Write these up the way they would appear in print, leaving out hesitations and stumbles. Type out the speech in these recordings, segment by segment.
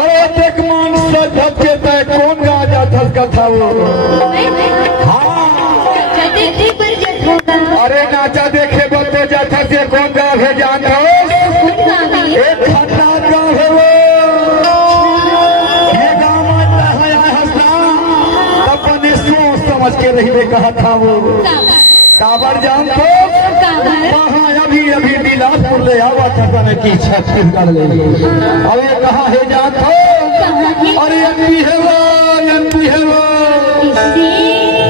अरे देख मानुष झपके तय कौन गा जाता कथा वो अरे नाचा देखे बते जाता से कौन गा है जान हो एक खन्ना गा है वो ये गाँव में है हंसना अपने सोच समझ के रही कहा था वो काबर जान तो वहाँ अभी अभी बिलासपुर ले आवा था की छत्तीसगढ़ ले अरे कहा है जान तो अरे एमपी है वो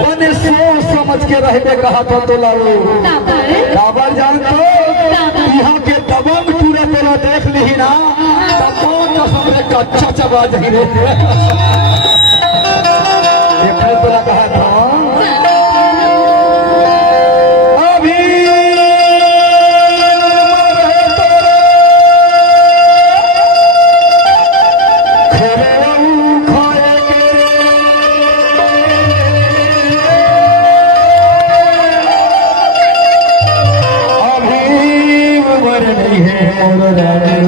बने सोच समझ के रहने कहा था तो लाओ काबर जान तो यहाँ के दबंग पूरा तोला देख ली ना तब कच्चा चबा जाए तोला कहा था मोर रानी